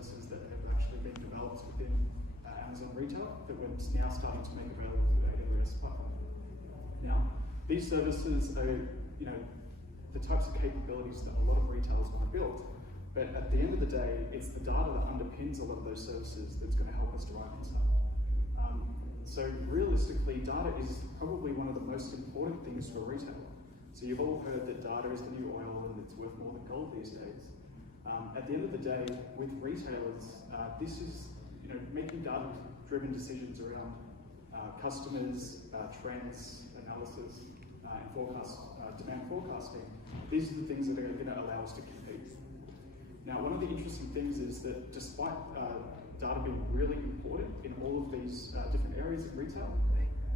services that have actually been developed within Amazon Retail that we're now starting to make available through the AWS platform. Now, these services are, the types of capabilities that a lot of retailers want to build, but at the end of the day, it's the data that underpins a lot of those services that's going to help us derive insight. So realistically, data is probably one of the most important things for a retailer. So you've all heard that data is the new oil and it's worth more than gold these days. At the end of the day, with retailers, this is making data-driven decisions around customers, trends, analysis, and demand forecasting. These are the things that are going to allow us to compete. Now, one of the interesting things is that despite data being really important in all of these different areas of retail,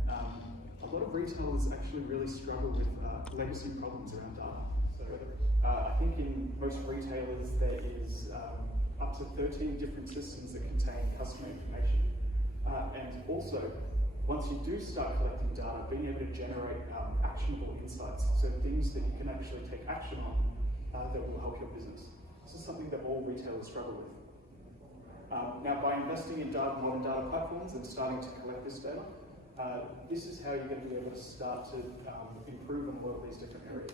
a lot of retailers actually really struggle with legacy problems around data. So I think in most retailers there is up to 13 different systems that contain customer information. And also, once you do start collecting data, being able to generate actionable insights, so things that you can actually take action on that will help your business. This is something that all retailers struggle with. Now, by investing in modern data platforms and starting to collect this data, this is how you're going to be able to start to improve on all of these different areas.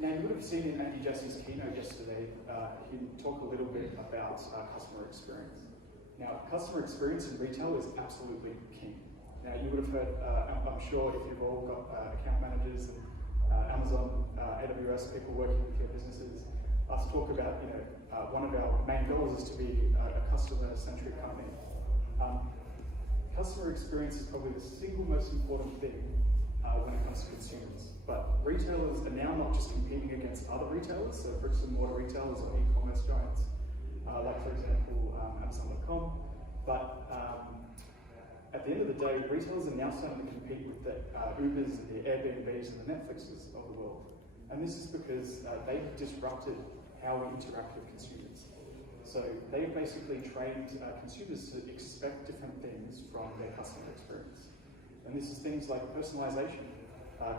Now, you would have seen in Andy Jesse's keynote yesterday, he talked a little bit about customer experience. Now, customer experience in retail is absolutely key. Now, you would have heard, I'm sure if you've all got account managers and Amazon, AWS people working with your businesses, us talk about, one of our main goals is to be a customer-centric company. Customer experience is probably the single most important thing when it comes to consumers. But retailers are now not just competing against other retailers, so bricks and mortar retailers or e-commerce giants, like for example, Amazon.com. But at the end of the day, retailers are now starting to compete with the Ubers and the Airbnbs and the Netflixes of the world. And this is because they've disrupted how we interact with consumers. So they've basically trained consumers to expect different things from their customer experience. And this is things like personalization.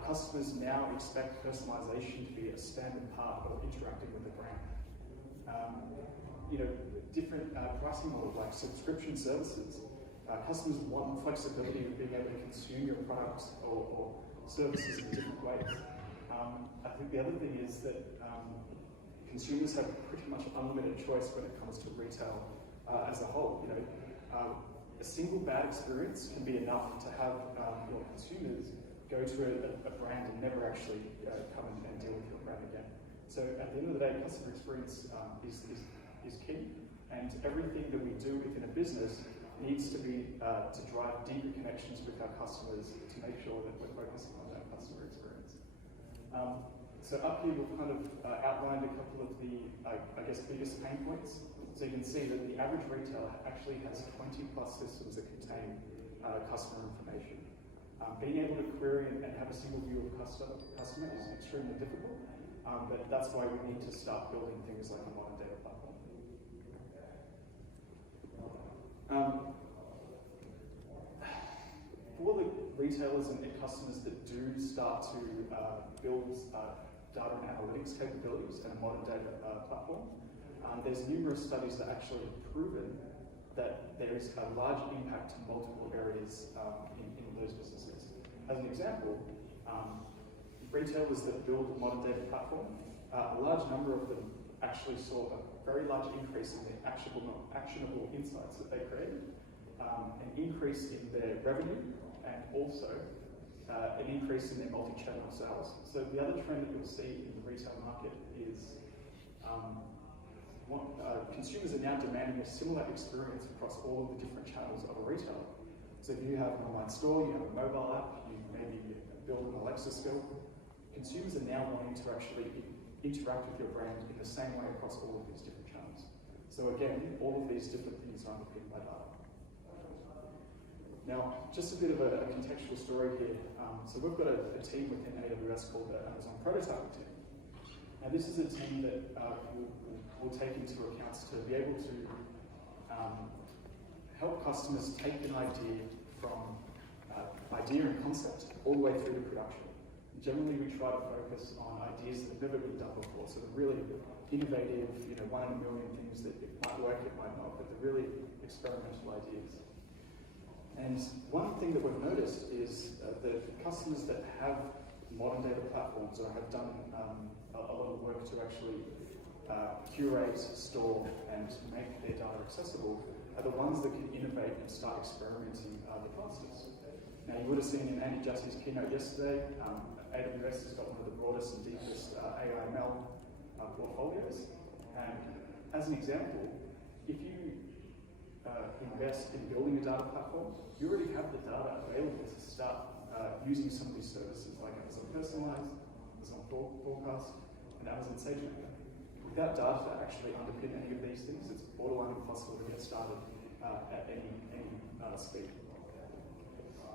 Customers now expect personalization to be a standard part of interacting with the brand. Different pricing models like subscription services. Customers want flexibility of being able to consume your products or services in different ways. I think the other thing is that consumers have pretty much unlimited choice when it comes to retail as a whole. A single bad experience can be enough to have your consumers go to a brand and never actually come and deal with your brand again. So at the end of the day, customer experience is key, and everything that we do within a business needs to be to drive deeper connections with our customers to make sure that we're focusing on that customer experience. So up here we've kind of outlined a couple of the, biggest pain points. So you can see that the average retailer actually has 20 plus systems that contain customer information. Being able to query and have a single view of customer is extremely difficult, but that's why we need to start building things like a modern data platform. For the retailers and customers that do start to build data and analytics capabilities and a modern data platform, there's numerous studies that actually have proven that there is a large impact to multiple areas in those businesses. As an example, retailers that build a modern data platform, a large number of them actually saw a very large increase in the actionable insights that they created, an increase in their revenue, and also an increase in their multi-channel sales. So the other trend that you'll see in the retail market is consumers are now demanding a similar experience across all of the different channels of a retailer. So if you have an online store, you have a mobile app, you maybe build an Alexa skill, consumers are now wanting to actually interact with your brand in the same way across all of these different channels. So again, all of these different things are underpinned by data. Now, just a bit of a contextual story here. So we've got a team within AWS called the Amazon Prototyping Team. Now this is a team that will take into account to be able to help customers take an idea from idea and concept all the way through to production. Generally, we try to focus on ideas that have never been done before, so the really innovative, one in a million things that it might work, it might not, but the really experimental ideas. And one thing that we've noticed is the customers that have modern data platforms or have done a lot of work to actually curate, store, and make their data accessible are the ones that can innovate and start experimenting the fastest. Now, you would have seen in Andy Jassie's keynote yesterday, AWS has got one of the broadest and deepest AI/ML portfolios. And as an example, if you invest in building a data platform, you already have the data available to start using some of these services like Amazon Personalize, Amazon Forecast, and Amazon SageMaker. Without data to actually underpin any of these things, it's borderline impossible to get started at any speed.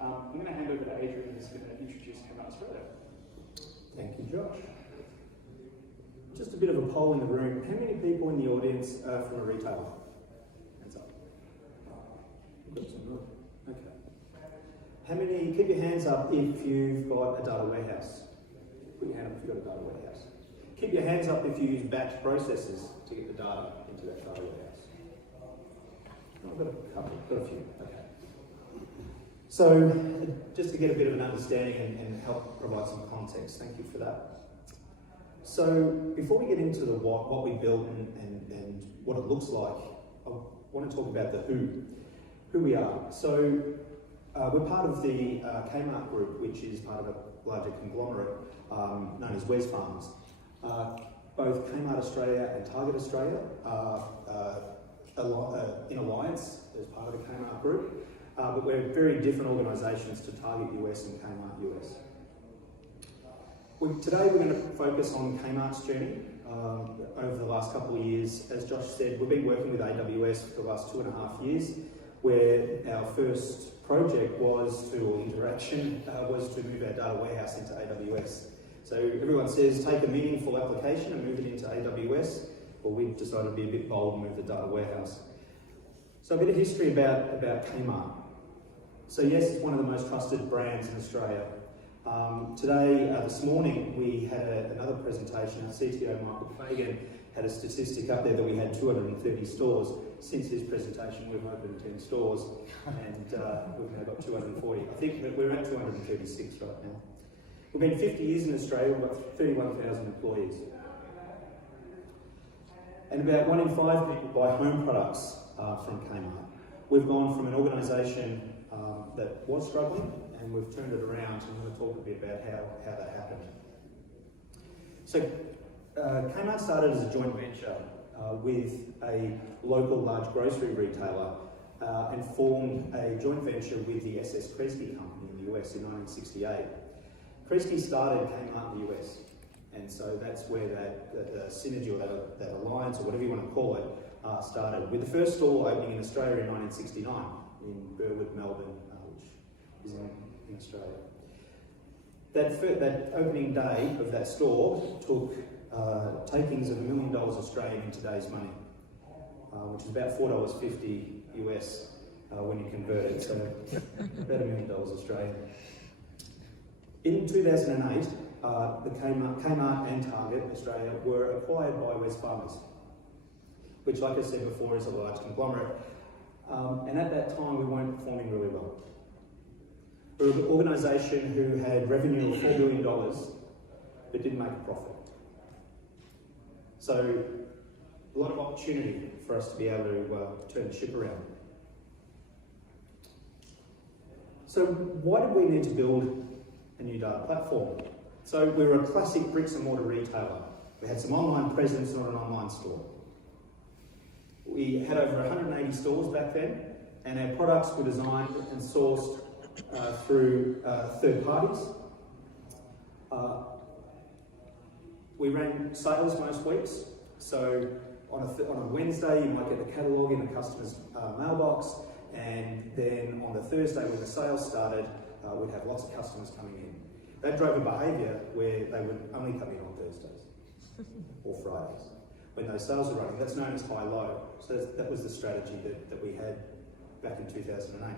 I'm going to hand over to Adrian, who's going to introduce Kmart Australia. Thank you, Josh. Just a bit of a poll in the room. How many people in the audience are from a retailer? Hands up. Okay. How many, keep your hands up if you've got a data warehouse. Put your hand up if you've got a data warehouse. Keep your hands up if you use batch processes to get the data into that data warehouse. I've got a couple, got a few, okay. So, just to get a bit of an understanding and help provide some context, thank you for that. So, before we get into the what we built and what it looks like, I want to talk about the who we are. So, we're part of the Kmart group, which is part of a larger conglomerate known as Wesfarmers. Both Kmart Australia and Target Australia are in alliance as part of the Kmart group, but we're very different organisations to Target US and Kmart US. Today we're going to focus on Kmart's journey over the last couple of years. As Josh said, we've been working with AWS for the last 2.5 years, where our first project was to move our data warehouse into AWS. So everyone says take a meaningful application and move it into AWS. Well, we've decided to be a bit bold and move the data warehouse. So a bit of history about Kmart. So yes, it's one of the most trusted brands in Australia. This morning, we had another presentation. Our CTO, Michael Fagan, had a statistic up there that we had 230 stores. Since his presentation, we've opened 10 stores, and we've now got 240. I think that we're at 236 right now. We've been 50 years in Australia, we've got 31,000 employees. And about 1 in 5 people buy home products from Kmart. We've gone from an organisation that was struggling, and we've turned it around, and I'm going to talk a bit about how that happened. So Kmart started as a joint venture with a local large grocery retailer and formed a joint venture with the SS Kresge company in the US in 1968. Kresge started Kmart in the US, and so that's where that synergy or that alliance, or whatever you want to call it, started. With the first store opening in Australia in 1969 in Burwood, Melbourne, which is in Australia. That opening day of that store took takings of $1 million Australian in today's money, which is about $4.50 US when you convert it, so about $1 million Australian. In 2008, the Kmart and Target Australia were acquired by Wesfarmers, which, like I said before, is a large conglomerate. And at that time, we weren't performing really well. We were an organisation who had revenue of $4 billion, but didn't make a profit. So, a lot of opportunity for us to be able to turn the ship around. So, why did we need to build a new data platform? So, we were a classic bricks and mortar retailer. We had some online presence, not an online store. We had over 180 stores back then, and our products were designed and sourced through third parties. We ran sales most weeks, so on a Wednesday you might get the catalogue in a customer's mailbox, and then on the Thursday when the sales started, we'd have lots of customers coming in. That drove a behaviour where they would only come in on Thursdays or Fridays. When those sales were running, that's known as high-low. So that was the strategy that we had back in 2008.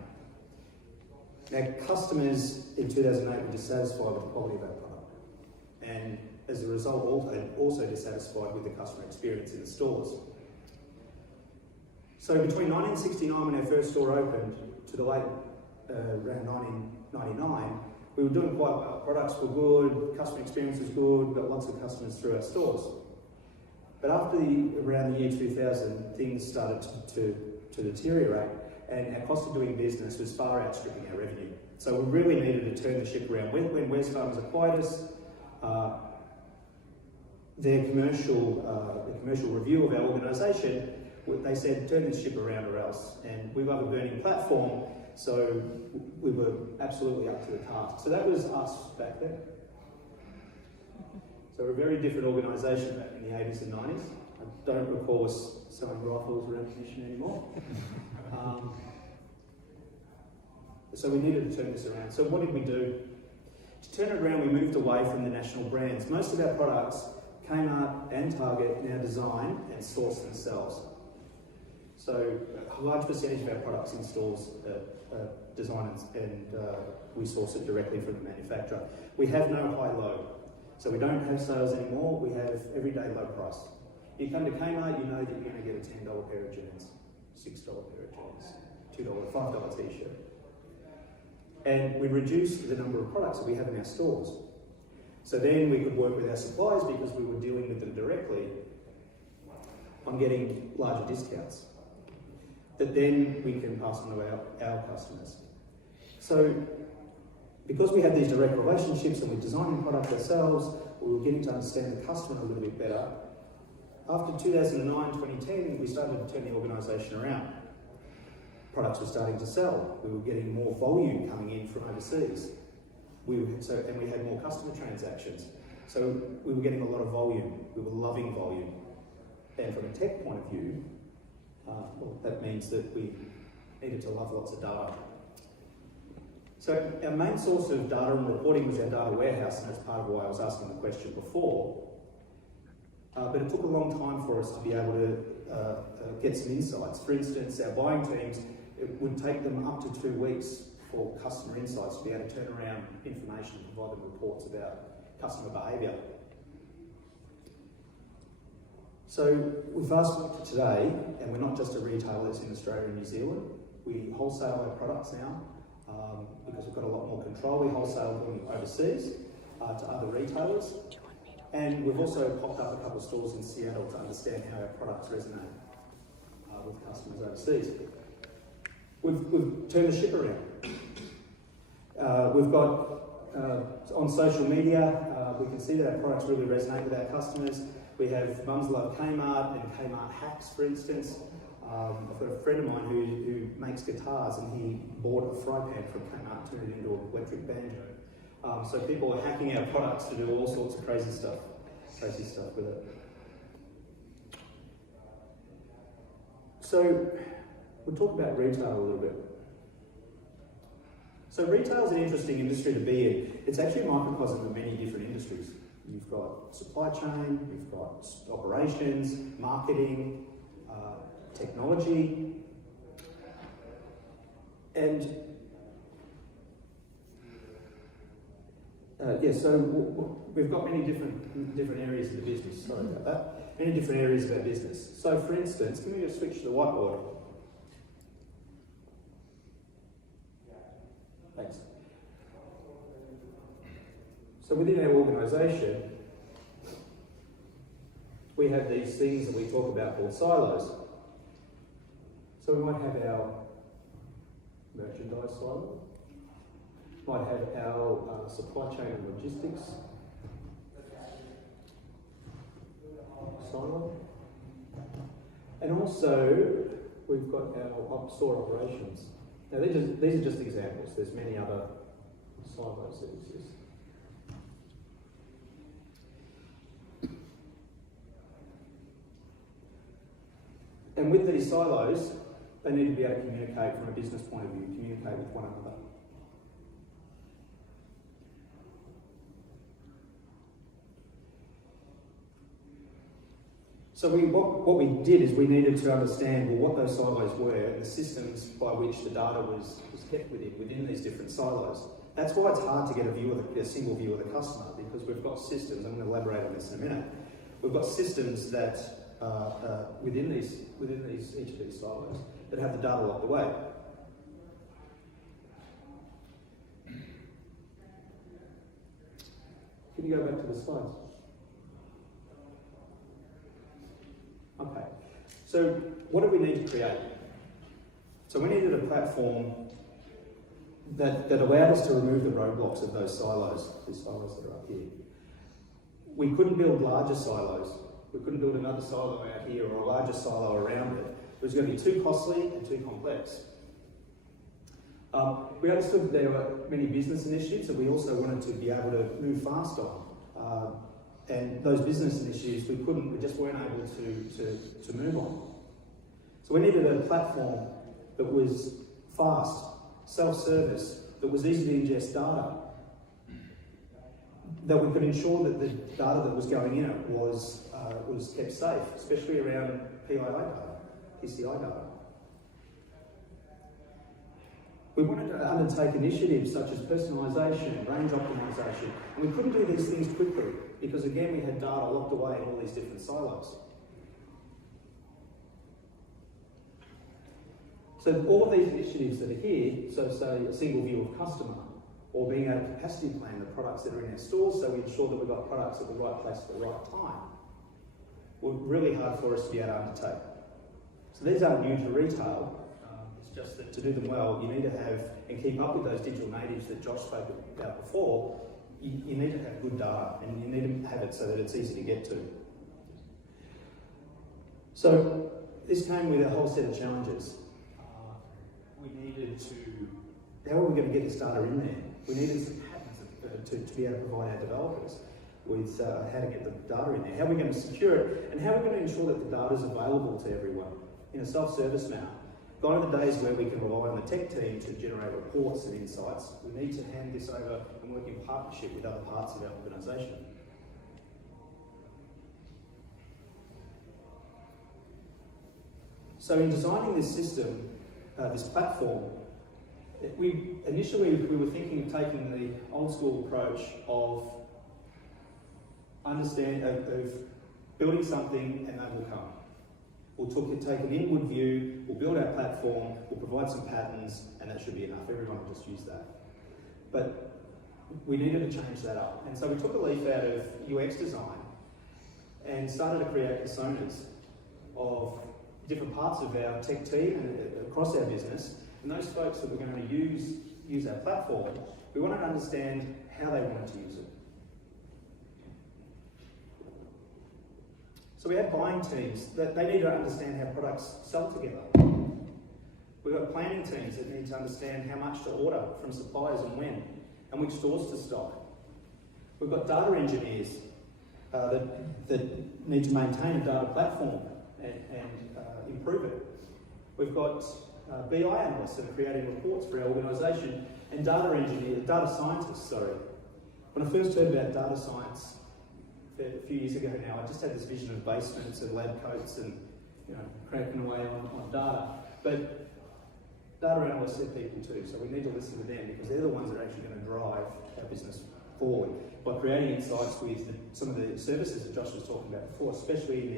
Now, customers in 2008 were dissatisfied with the quality of our product. and as a result also dissatisfied with the customer experience in the stores. So between 1969 when our first store opened to the late around 1999, we were doing quite well. Products were good, customer experience was good, we got lots of customers through our stores. But after around the year 2000, things started to deteriorate, and our cost of doing business was far outstripping our revenue. So we really needed to turn the ship around. When Wesfarmers acquired us, their commercial review of our organisation, they said, turn this ship around or else. And we have a burning platform, so we were absolutely up to the task. So that was us back then. So we're a very different organisation back in the 80s and 90s. I don't recall us selling rifles or ammunition anymore. So we needed to turn this around. So what did we do? To turn it around, we moved away from the national brands. Most of our products, Kmart and Target, now design and source themselves. So a large percentage of our products in stores are designed and we source it directly from the manufacturer. We have no high-low. So we don't have sales anymore, we have everyday low price. You come to Kmart, you know that you're going to get a $10 pair of jeans, $6 pair of jeans, $2, $5 t-shirt. And we reduced the number of products that we have in our stores. So then we could work with our suppliers because we were dealing with them directly on getting larger discounts that then we can pass on to our customers. So because we had these direct relationships and we designed the product ourselves, we were getting to understand the customer a little bit better. After 2009, 2010, we started to turn the organisation around. Products were starting to sell. We were getting more volume coming in from overseas. And we had more customer transactions. So we were getting a lot of volume. We were loving volume. And from a tech point of view, well, that means that we needed to love lots of data. So our main source of data and reporting was our data warehouse, and that's part of why I was asking the question before. But it took a long time for us to be able to get some insights. For instance, our buying teams, it would take them up to 2 weeks for customer insights to be able to turn around information and provide them reports about customer behaviour. So we fast forward to today, and we're not just a retailer that's in Australia and New Zealand. We wholesale our products now because we've got a lot more control. We wholesale them overseas to other retailers. And we've also popped up a couple of stores in Seattle to understand how our products resonate with customers overseas. We've turned the ship around. We've got, on social media, we can see that our products really resonate with our customers. We have Mums Love Kmart and Kmart Hacks, for instance. I've got a friend of mine who makes guitars, and he bought a fry pan from Kmart, turned it into an electric banjo. So people are hacking our products to do all sorts of crazy stuff with it. So we'll talk about retail a little bit. So retail is an interesting industry to be in. It's actually a microcosm of many different industries. You've got supply chain, you've got operations, marketing, technology, and so we've got many different areas of the business. Sorry about that. Many different areas of our business. So, for instance, can we just switch to the whiteboard? Thanks. So within our organisation, we have these things that we talk about called silos. So we might have our merchandise silo, might have our supply chain and logistics silo, and also we've got our store operations. Now these are just examples. There's many other silos that exist. And with these silos, they need to be able to communicate from a business point of view, communicate with one another. So what we did is we needed to understand what those silos were and the systems by which the data was kept within these different silos. That's why it's hard to get a single view of the customer, because we've got systems, I'm going to elaborate on this in a minute, we've got systems that within each of these silos that have the data locked away. Can you go back to the slides? Okay, so what do we need to create? So we needed a platform that allowed us to remove the roadblocks of those silos, these silos that are up here. We couldn't build larger silos. We couldn't build another silo out here or a larger silo around it. It was going to be too costly and too complex. We understood that there were many business initiatives that we also wanted to be able to move fast on. And those business initiatives we just weren't able to move on. So we needed a platform that was fast, self-service, that was easy to ingest data, that we could ensure that the data that was going in it was kept safe, especially around PCI data. We wanted to undertake initiatives such as personalization, range optimization, and we couldn't do these things quickly because, again, we had data locked away in all these different silos. So all of these initiatives that are here, so say a single view of customer, or being able to capacity plan the products that are in our stores so we ensure that we've got products at the right place at the right time, were really hard for us to be able to undertake. So these aren't new to retail. It's just that to do them well, you need to have and keep up with those digital natives that Josh spoke about before. You need to have good data, and you need to have it so that it's easy to get to. So this came with a whole set of challenges. We needed to, how are we going to get this data in there? We needed some patterns to be able to provide our developers with how to get the data in there. How are we going to secure it? And how are we going to ensure that the data is available to everyone in a self-service manner? Gone are the days where we can rely on the tech team to generate reports and insights. We need to hand this over and work in partnership with other parts of our organisation. So in designing this system, this platform, initially we were thinking of taking the old school approach of building something and they will come. We'll take an inward view, we'll build our platform, we'll provide some patterns, and that should be enough. Everyone will just use that. But we needed to change that up. And so we took a leaf out of UX design and started to create personas of different parts of our tech team and across our business. And those folks that were going to use our platform, we wanted to understand how they wanted to use it. So we had buying teams that they need to understand how products sell together. We've got planning teams that need to understand how much to order from suppliers and when, and which stores to stock. We've got data engineers that need to maintain a data platform and improve it. We've got BI analysts that are creating reports for our organisation, and data scientists. When I first heard about data science a few years ago now, I just had this vision of basements and lab coats and cranking away on data. But data analysts are people too, so we need to listen to them because they're the ones that are actually going to drive our business forward by creating insights with some of the services that Josh was talking about before, especially in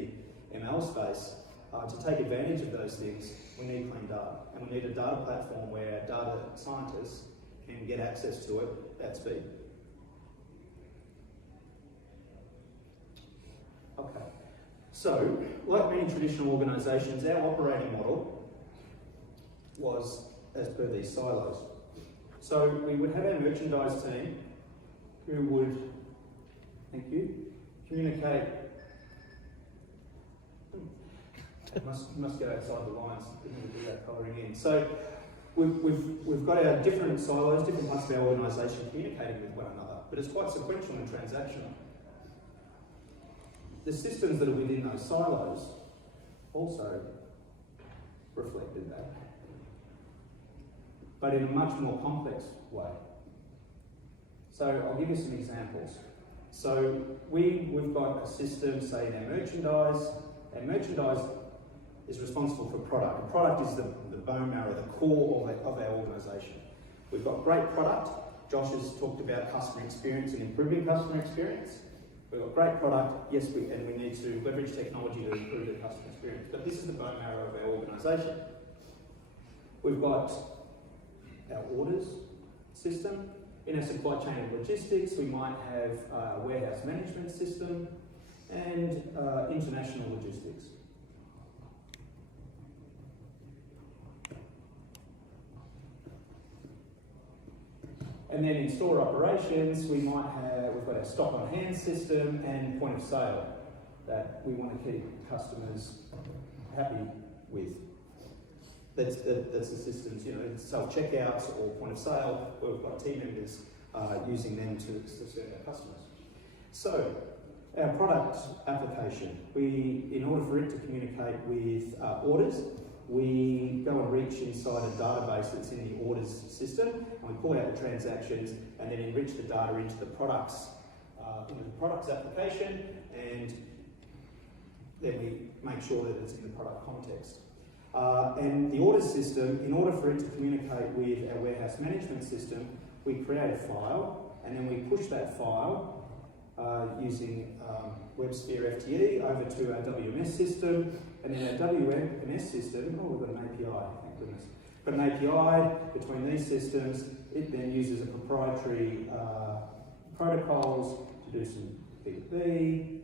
the ML space. To take advantage of those things, we need clean data, and we need a data platform where data scientists can get access to it at speed. Okay, so like many traditional organisations, our operating model was as per these silos. So we would have our merchandise team who would, communicate. Must go outside the lines to do that colouring in. So we've got our different silos, different parts of our organisation communicating with one another, but it's quite sequential and transactional. The systems that are within those silos also reflected that, but in a much more complex way. So I'll give you some examples. So we've got a system, say in our merchandise, and merchandise is responsible for product. And product is the bone marrow, the core of our organisation. We've got great product, Josh has talked about customer experience and improving customer experience. We've got a great product, yes, and we need to leverage technology to improve the customer experience. But this is the bone marrow of our organisation. We've got our orders system. In our supply chain and logistics, we might have a warehouse management system and international logistics. And then in store operations, we've got our stock on hand system and point of sale that we want to keep customers happy with. That's the systems, self-checkouts or point of sale, where we've got team members using them to serve our customers. So, our product application, in order for it to communicate with orders, we go and reach inside a database that's in the orders system, and we pull out the transactions and then enrich the data into the products application, and then we make sure that it's in the product context. And the orders system, in order for it to communicate with our warehouse management system, we create a file, and then we push that file using WebSphere FTE over to our WMS system, and then our WMS system, we've got an API, thank goodness. Got an API between these systems. It then uses a proprietary protocols to do some P2P,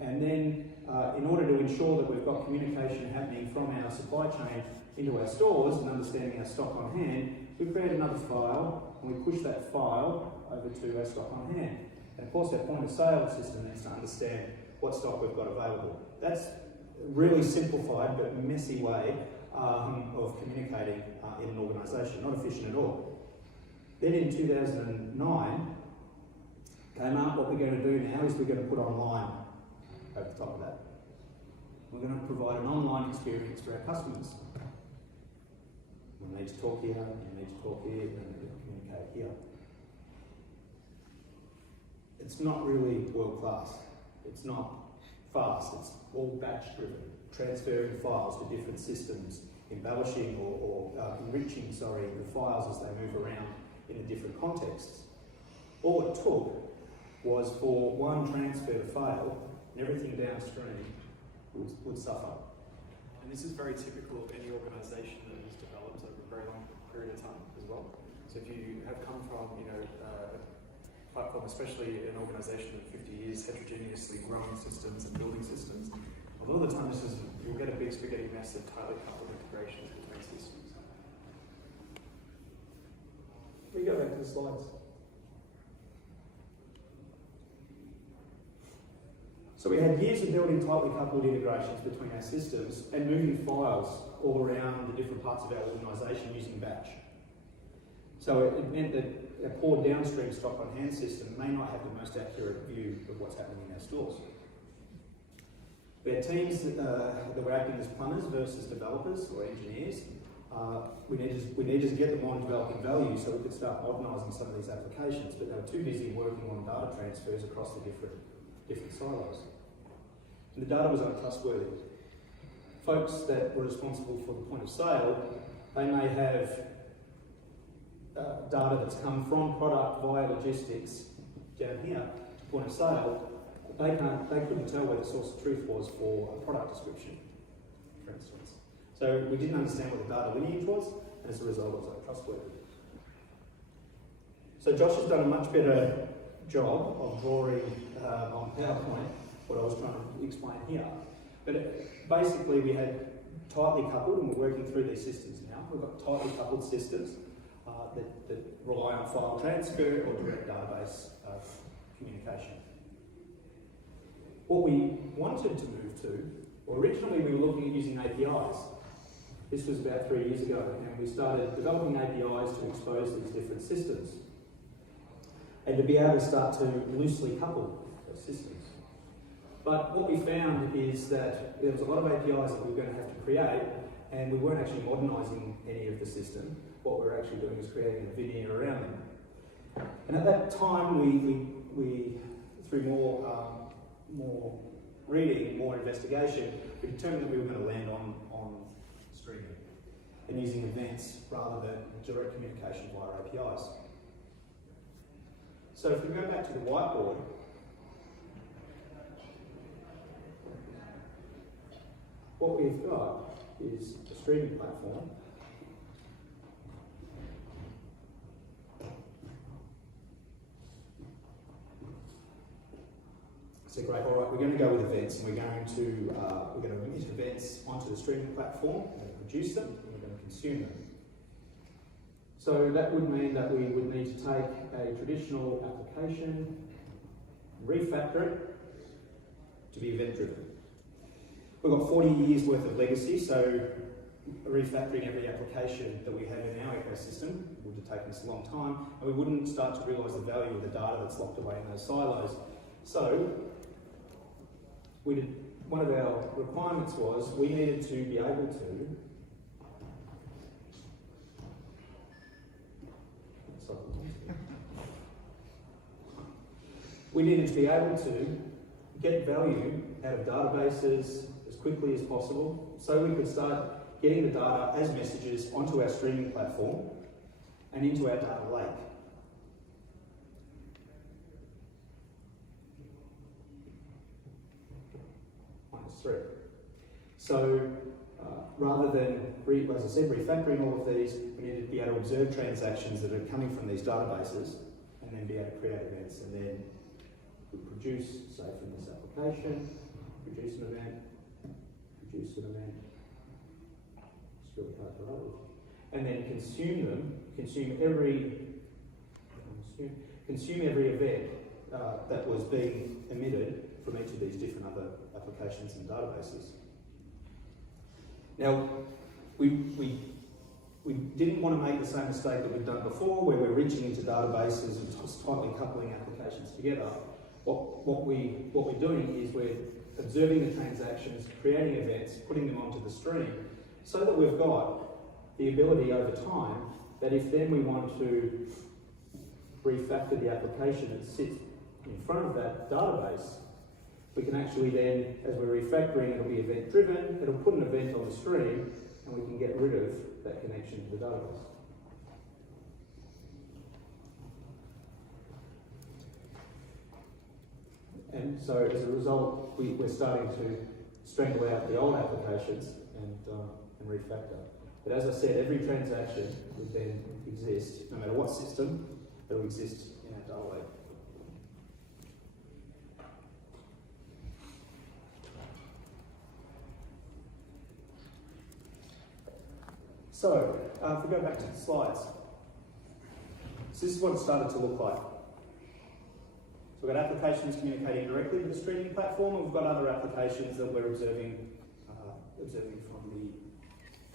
and then in order to ensure that we've got communication happening from our supply chain into our stores and understanding our stock on hand, we create another file and we push that file over to our stock on hand. And of course, our point of sale system needs to understand what stock we've got available. That's a really simplified but messy way of communicating in an organisation, not efficient at all. Then in 2009, came up, what we're going to do now is we're going to put online over the top of that. We're going to provide an online experience for our customers. We need to talk here, you need to talk here, and we need to communicate here. It's not really world class. It's not fast. It's all batch driven, transferring files to different systems, embellishing or enriching, the files as they move around in the different contexts. All it took was for one transfer to fail, and everything downstream would suffer. And this is very typical of any organisation that has developed over a very long period of time as well. So if you have come from, a platform, especially an organisation of 50 years, heterogeneously growing systems and building systems, a lot of the time you'll get a big spaghetti mess of tightly coupled integrations between systems. We go back to the slides. So we had years of building tightly coupled integrations between our systems and moving files all around the different parts of our organisation using batch. So it meant that a poor downstream stock on hand system may not have the most accurate view of what's happening in our stores. We had teams that were acting as plumbers versus developers or engineers. We needed to get them on developing value so we could start modernising some of these applications, but they were too busy working on data transfers across the different silos. And the data was untrustworthy. Folks that were responsible for the point of sale, they may have data that's come from product via logistics down here to point of sale. They couldn't tell where the source of truth was for a product description, for instance. So we didn't understand what the data lineage was, and as a result it was untrustworthy. So Josh has done a much better job of drawing on PowerPoint what I was trying to explain here. But basically we had tightly coupled, and we're working through these systems now. We've got tightly coupled systems that rely on file transfer or direct database communication. What we wanted to move to, originally we were looking at using APIs. This was about 3 years ago, and we started developing APIs to expose these different systems and to be able to start to loosely couple those systems. But what we found is that there was a lot of APIs that we were going to have to create, and we weren't actually modernising any of the system. What we were actually doing was creating a veneer around them. And at that time, we through more reading, more investigation, we determined that we were going to land on streaming and using events rather than direct communication via APIs. So if we go back to the whiteboard, what we've got is a streaming platform. So great, all right, we're going to go with events, and we're going to emit events onto the streaming platform, we're going to produce them, and we're going to consume them. So that would mean that we would need to take a traditional application, refactor it to be event-driven. We've got 40 years worth of legacy, so refactoring every application that we have in our ecosystem would have taken us a long time, and we wouldn't start to realise the value of the data that's locked away in those silos. So one of our requirements was we needed to be able to get value out of databases as quickly as possible, so we could start getting the data as messages onto our streaming platform and into our data lake. -3. So rather than, as I said, refactoring all of these, we needed to be able to observe transactions that are coming from these databases and then be able to create events, and then we produce, say from this application, produce an event, it's really hard to write, and then consume them, consume every event that was being emitted from each of these different other applications and databases. Now, we didn't want to make the same mistake that we've done before, where we're reaching into databases and just tightly coupling applications together. What we're doing is we're observing the transactions, creating events, putting them onto the stream, so that we've got the ability over time that if then we want to refactor the application that sits in front of that database, we can actually then, as we're refactoring, it'll be event driven, it'll put an event on the stream, and we can get rid of that connection to the database. And so as a result, we're starting to strangle out the old applications and refactor. But as I said, every transaction would then exist, no matter what system, it will exist in our data lake. So, if we go back to the slides, so this is what it started to look like. So we've got applications communicating directly with the streaming platform, and we've got other applications that we're observing from the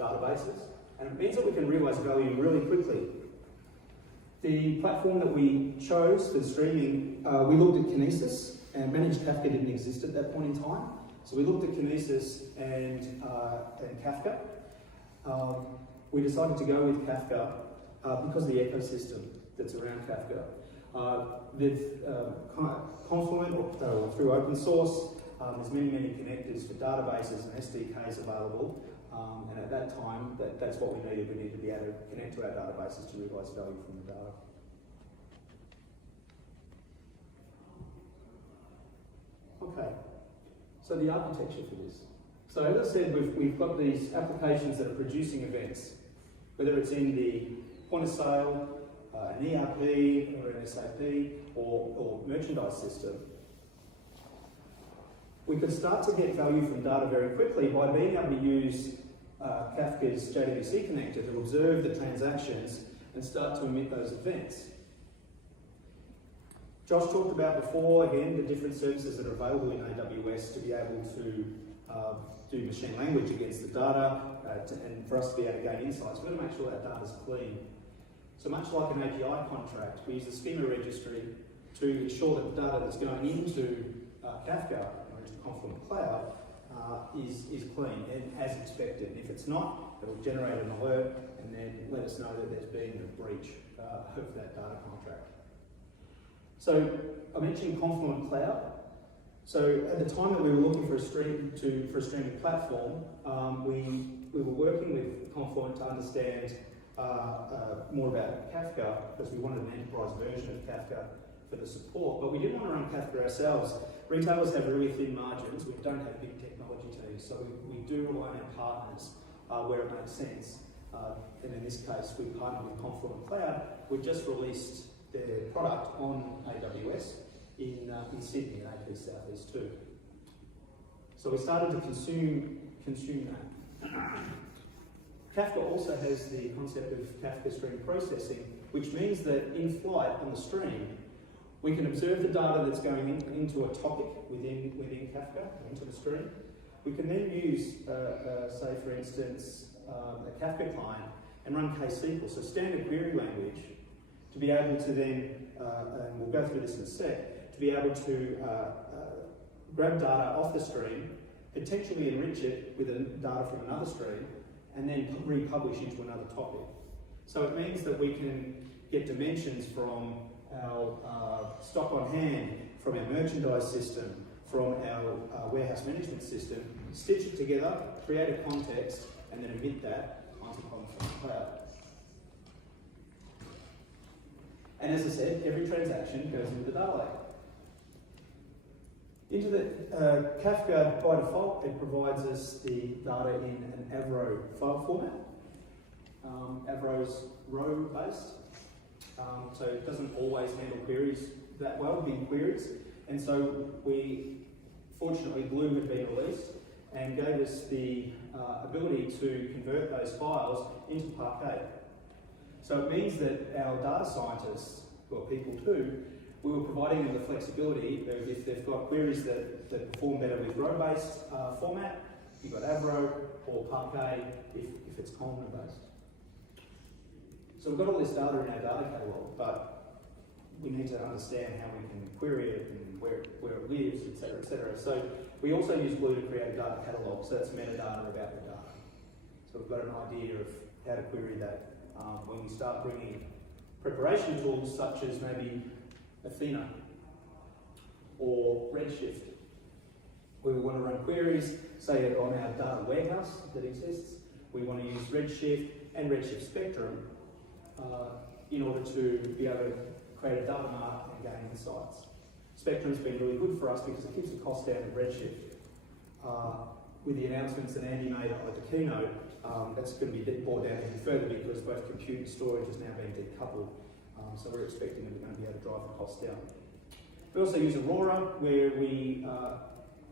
databases. And it means that we can realise value really quickly. The platform that we chose for the streaming, we looked at Kinesis, and Managed Kafka didn't exist at that point in time. So we looked at Kinesis and Kafka. We decided to go with Kafka because of the ecosystem that's around Kafka. With Confluent or through open source, there's many connectors for databases and SDKs available. And at that time, that's what we needed. We needed to be able to connect to our databases to realise value from the data. Okay, so the architecture for this. So as I said, we've got these applications that are producing events, whether it's in the point of sale, an ERP or an SAP or merchandise system. We could start to get value from data very quickly by being able to use Kafka's JWC connector to observe the transactions and start to emit those events. Josh talked about before, again, the different services that are available in AWS to be able to do machine language against the data and for us to be able to gain insights. We've got to make sure that data's clean. So much like an API contract, we use the schema registry to ensure that the data that's going into Kafka or into Confluent Cloud is clean and as expected. And if it's not, it will generate an alert and then let us know that there's been a breach of that data contract. So I mentioned Confluent Cloud. So at the time that we were looking for a streaming platform, we were working with Confluent to understand more about Kafka, because we wanted an enterprise version of Kafka for the support, but we didn't want to run Kafka ourselves. Retailers have really thin margins. We don't have big technology teams, so we do rely on our partners where it makes sense. And in this case, we partnered with Confluent Cloud. We've just released their product on AWS in Sydney and AP South East too. So we started to consume that. Kafka also has the concept of Kafka stream processing, which means that in flight on the stream, we can observe the data that's going into a topic within Kafka, into the stream. We can then use, say for instance, a Kafka client and run KSQL, so standard query language, to be able to then, and we'll go through this in a sec, to be able to grab data off the stream, potentially enrich it with data from another stream, and then republish into another topic. So it means that we can get dimensions from our stock on hand, from our merchandise system, from our warehouse management system, stitch it together, create a context, and then emit that onto Confluent Cloud. And as I said, every transaction goes into the data lake. Into the Kafka, by default, it provides us the data in an Avro file format. Avro's row-based, so it doesn't always handle queries that well, big queries. And so fortunately, Glue had been released and gave us the ability to convert those files into Parquet. So it means that our data scientists, who are people too, we were providing them the flexibility that if they've got queries that perform better with row-based format, you've got Avro, or Parquet if it's columnar-based. So we've got all this data in our data catalog, but we need to understand how we can query it and where it lives, etc., etc. So we also use Glue to create a data catalog, so that's metadata about the data. So we've got an idea of how to query that when we start bringing preparation tools such as maybe Athena or Redshift, where we want to run queries, say on our data warehouse that exists. We want to use Redshift and Redshift Spectrum in order to be able to create a data mart and gain insights. Spectrum's been really good for us because it keeps the cost down of Redshift. With the announcements that Andy made at the keynote, that's going to be brought down even further because both compute and storage is now being decoupled. So we're expecting that we're going to be able to drive the cost down. We also use Aurora, where we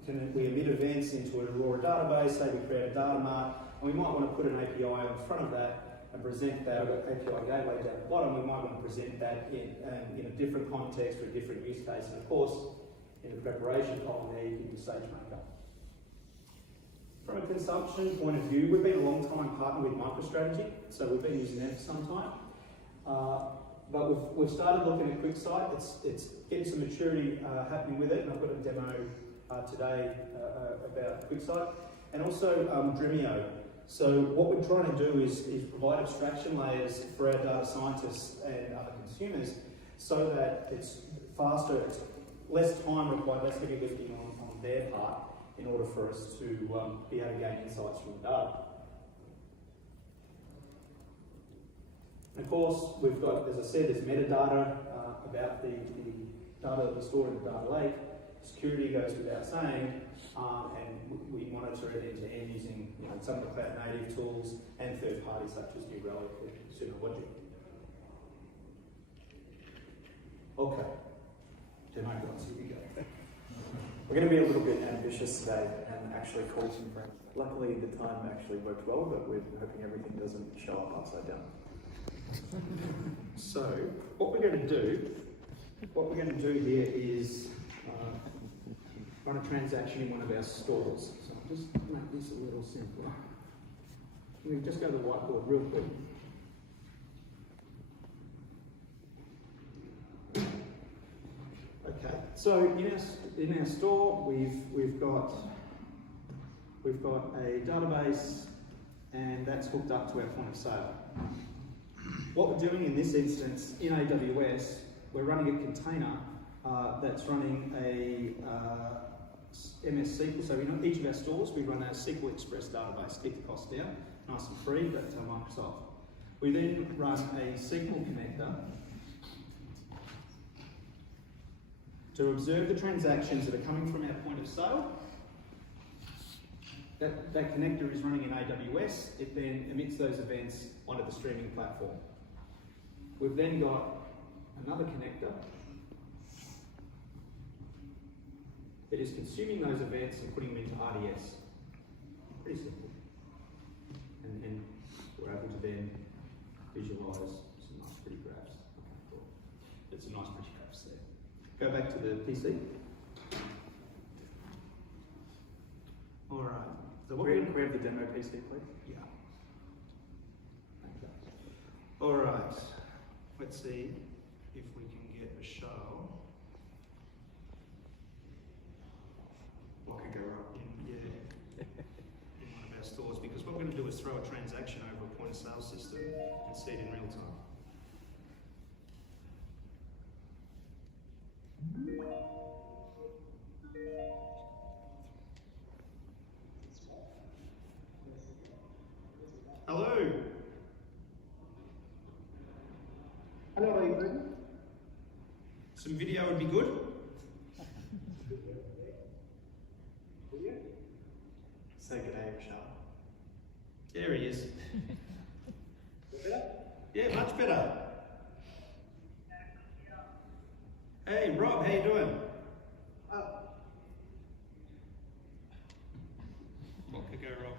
emit events into an Aurora database. Say we create a data mart, and we might want to put an API on front of that and present that API gateway down the bottom. We might want to present that in a different context for a different use case. And of course, in the preparation column there, you can use SageMaker. From a consumption point of view, we've been a long time partner with MicroStrategy, so we've been using that for some time. But we've started looking at QuickSight. It's getting some maturity happening with it, and I've got a demo today about QuickSight. And also Dremio. So what we're trying to do is provide abstraction layers for our data scientists and other consumers so that it's faster, it's less time required, less heavy lifting on their part in order for us to be able to gain insights from the data. And of course, we've got, as I said, there's metadata about the data that we store in the data lake. Security goes without saying, and we monitor it end to end using some of the cloud native tools and third parties such as New Relic or Consumer Logic. Okay, demo points, here we go. We're going to be a little bit ambitious today and actually call some friends. Luckily, the time actually worked well, but we're hoping everything doesn't show up upside down. So, what we're going to do here is run a transaction in one of our stores. So I'll just make this a little simpler. We can just go to the whiteboard real quick. Okay, so in our store we've got a database, and that's hooked up to our point of sale. What we're doing in this instance in AWS, we're running a container that's running a MS SQL. So in each of our stores, we run a SQL Express database, keep the cost down, nice and free, but Microsoft. We then run a SQL connector to observe the transactions that are coming from our point of sale. That connector is running in AWS. It then emits those events onto the streaming platform. We've then got another connector that is consuming those events and putting them into RDS. Pretty simple. And we're able to then visualise some nice pretty graphs. Okay, cool. It's some nice pretty graphs there. Go back to the PC. All right. So what we have the demo PC, please. Yeah. Okay. All right. Let's see if we can get a show. What could go wrong? In one of our stores, because what we're going to do is throw a transaction over a point of sale system and see it in real time. Hello. Hello, Adrian. Some video would be good. Say good day, Michelle. There he is. Yeah, much better. Hey, Rob, how you doing? What could go wrong?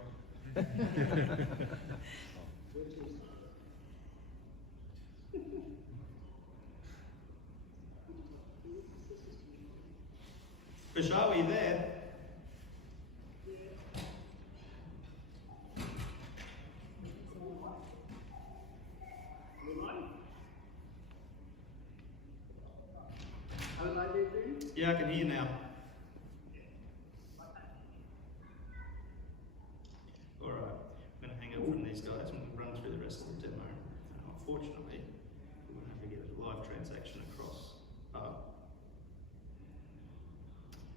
Vishal, are you there? Yeah, I can hear you now. All right, I'm going to hang up from these guys and we'll run through the rest of the demo. Unfortunately, we're going to have to get a live transaction across.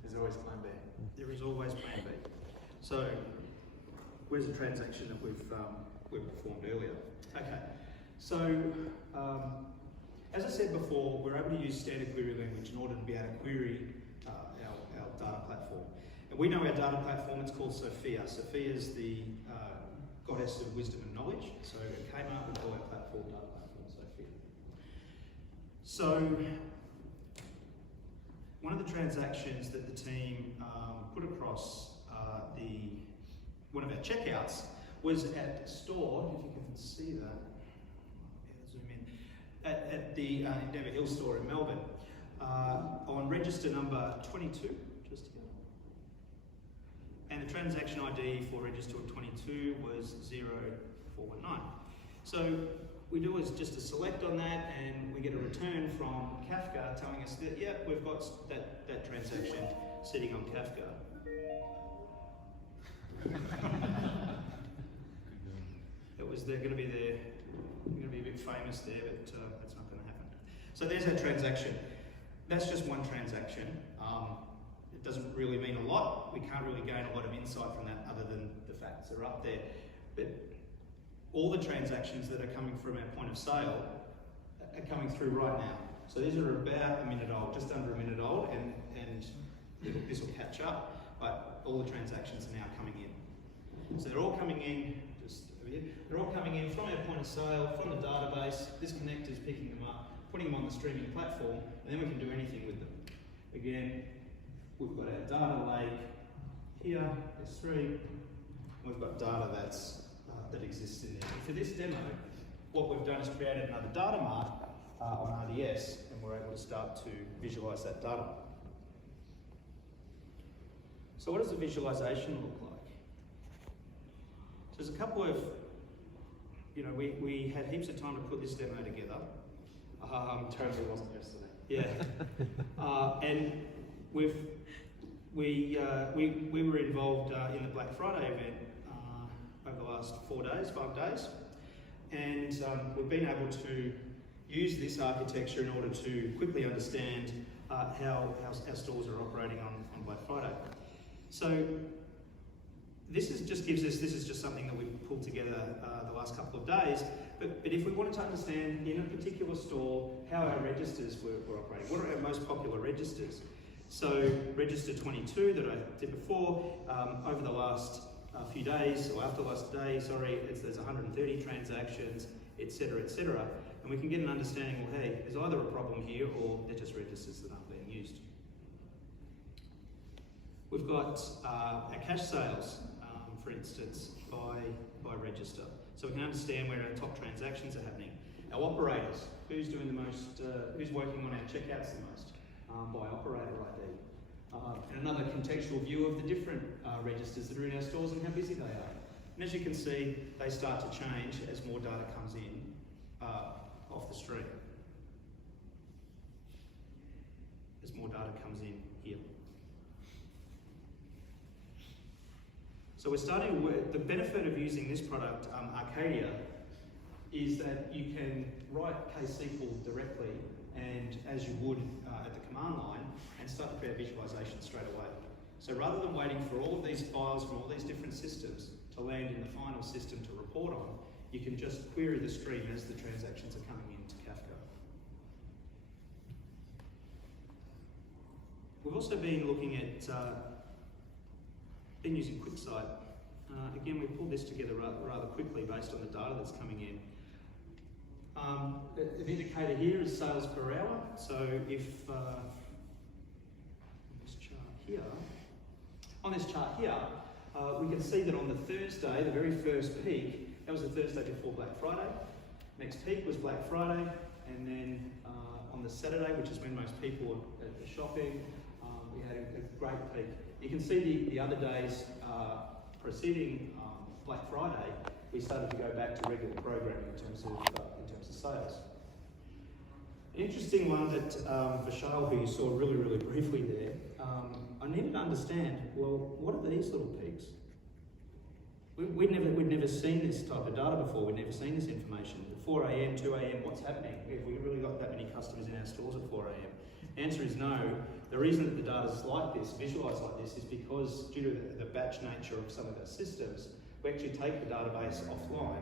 There's always plan B. There is always plan B. So, where's the transaction that we've performed earlier? Okay, so as I said before, we're able to use standard query language in order to be able to query our data platform. And we know our data platform, it's called Sophia. Sophia is the goddess of wisdom and knowledge. So at Kmart, we call our platform data platform Sophia. So one of the transactions that the team put across one of our checkouts was at store, if you can see that, zoom in, at the Endeavour Hill store in Melbourne, on register number 22, just here. And the transaction ID for register 22 was 0419. So we do is just a select on that and we get a return from Kafka telling us that, yeah, we've got that transaction sitting on Kafka. They're going to be there. They're going to be a bit famous there, but that's not going to happen. So there's our transaction. That's just one transaction. It doesn't really mean a lot. We can't really gain a lot of insight from that other than the facts are up there. But all the transactions that are coming from our point of sale are coming through right now. So these are about a minute old, just under a minute old, and this will catch up, but all the transactions are now coming in. So they're all coming in, just over here, they're all coming in from our point of sale, from the database. This connector is picking them up, putting them on the streaming platform, and then we can do anything with them. Again, we've got our data lake here, S3, and we've got data that exists in there. And for this demo, what we've done is created another data mart on RDS, and we're able to start to visualize that data. So what does the visualization look like? So there's a couple of, we had heaps of time to put this demo together. Totally wasn't yesterday. Yeah. And we were involved in the Black Friday event over the last 5 days. And we've been able to use this architecture in order to quickly understand how our stores are operating on Black Friday. So this is just something that we've pulled together the last couple of days. But if we wanted to understand in a particular store how our registers were operating, what are our most popular registers? So register 22 that I did before, over the last few days, or after last day, sorry, there's 130 transactions, etc., etc. And we can get an understanding, well, hey, there's either a problem here or they're just registers that aren't being used. We've got our cash sales, for instance, by register. So we can understand where our top transactions are happening. Our operators, who's doing the most, who's working on our checkouts the most, by operator ID. And another contextual view of the different registers that are in our stores and how busy they are. And as you can see, they start to change as more data comes in off the stream. As more data comes in here. So we're starting to work, the benefit of using this product, Arcadia, is that you can write KSQL directly and as you would at the command line and start to create visualization straight away. So rather than waiting for all of these files from all these different systems to land in the final system to report on, you can just query the stream as the transactions are coming into Kafka. We've also been looking at, been using QuickSight. Again, we pulled this together rather quickly based on the data that's coming in. An indicator here is sales per hour. So if on this chart here, we can see that on the Thursday, the very first peak, that was the Thursday before Black Friday. Next peak was Black Friday, and then on the Saturday, which is when most people are shopping, we had a great peak. You can see the other days preceding Black Friday, we started to go back to regular programming in terms of sales. An interesting one that Vishal, who you saw really, really briefly there, I needed to understand, well, what are these little peaks? We'd never seen this type of data before, we'd never seen this information. 4 a.m, 2 a.m, what's happening? Have we really got that many customers in our stores at 4 a.m? The answer is no. The reason that the data's like this, visualised like this, is because due to the batch nature of some of our systems, we actually take the database offline,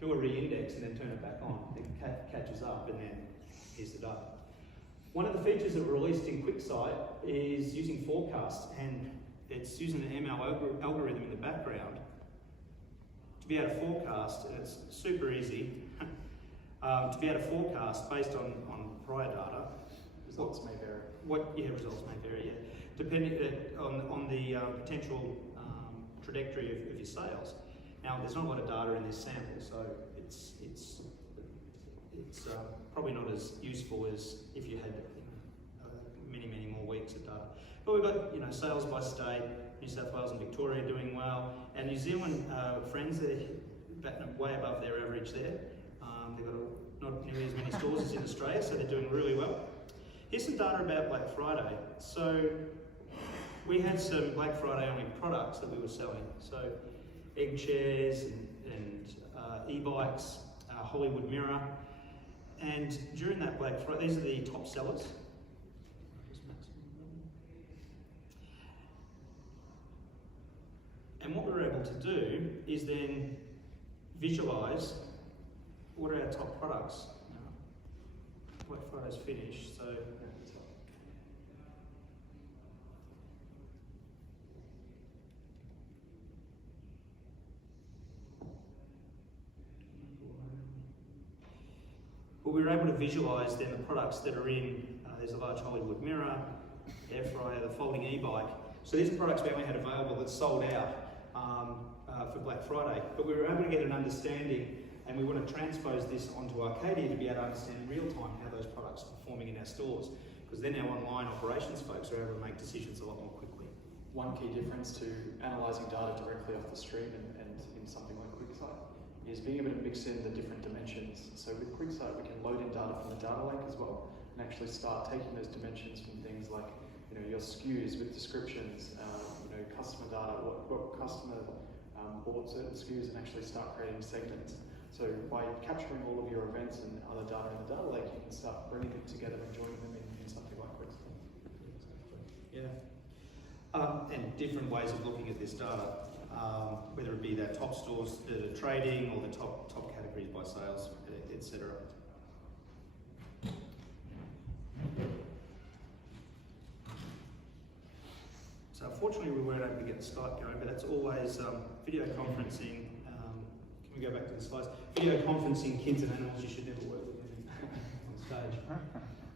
do a re-index and then turn it back on. It catches up and then here's the data. One of the features that were released in QuickSight is using forecast, and it's using an ML algorithm in the background to be able to forecast, and it's super easy, to be able to forecast based on prior data. Results may vary. Results may vary, yeah. Depending on the potential trajectory of your sales. Now, there's not a lot of data in this sample, so it's probably not as useful as if you had many more weeks of data. But we've got sales by state, New South Wales and Victoria doing well, and New Zealand friends are way above their average there. They've got not nearly as many stores as in Australia, so they're doing really well. Here's some data about Black Friday. So we had some Black Friday only products that we were selling. So egg chairs and e-bikes, Hollywood Mirror. And during that Black Friday, these are the top sellers. And what we were able to do is then visualise what are our top products. Black Friday's finished, so but we were able to visualise then the products that are in, there's a large Hollywood mirror, air fryer, the folding e-bike. So these are products we only had available that sold out for Black Friday. But we were able to get an understanding, and we want to transpose this onto Arcadia to be able to understand in real time how those products are performing in our stores. Because then our online operations folks are able to make decisions a lot more quickly. One key difference to analysing data directly off the stream and in something like QuickSight is being able to mix in the different dimensions. So with QuickSight, we can load in data from the data lake as well, and actually start taking those dimensions from things like your SKUs with descriptions, customer data, what customer bought certain SKUs, and actually start creating segments. So by capturing all of your events and other data in the data lake, you can start bringing them together and joining them in something like QuickSight. Yeah. And different ways of looking at this data, whether it be their top stores that are trading or the top categories by sales, etc. fortunately we weren't able to get Skype going, but that's always video conferencing. Can we go back to the slides? Video conferencing kids and animals you should never work with on stage.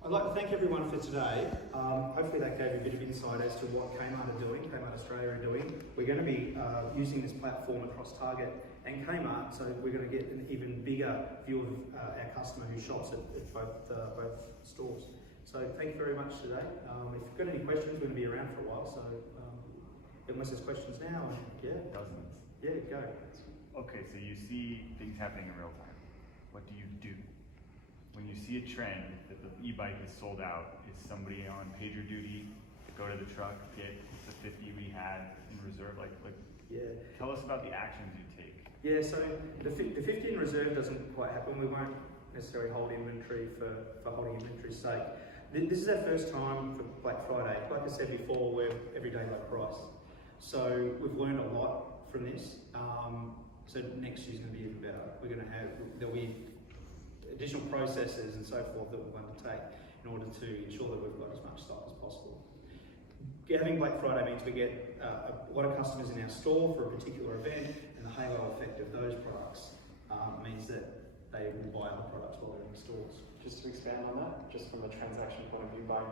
I'd like to thank everyone for today. Hopefully that gave you a bit of insight as to what Kmart are doing, Kmart Australia are doing. We're going to be using this platform across Target and Kmart, so we're going to get an even bigger view of our customer who shops at both stores. So thank you very much today. If you've got any questions, we're going to be around for a while, so unless there's questions now, yeah. Dozens. Yeah, go. Okay, so you see things happening in real time. What do you do? When you see a trend that the e-bike is sold out, is somebody on pager duty, go to the truck, get the 50 we had in reserve? Yeah. Tell us about the actions you take. Yeah, so the 50 in reserve doesn't quite happen. We won't necessarily hold inventory for holding inventory's sake. This is our first time for Black Friday. Like I said before, we're everyday low price. So we've learned a lot from this. So next year's going to be even better. There'll be additional processes and so forth that we'll undertake in order to ensure that we've got as much stock as possible. Having Black Friday means we get a lot of customers in our store for a particular event, and the halo effect of those products means that they will buy other products while they're in the stores. Just to expand on that, just from a transaction point of view, by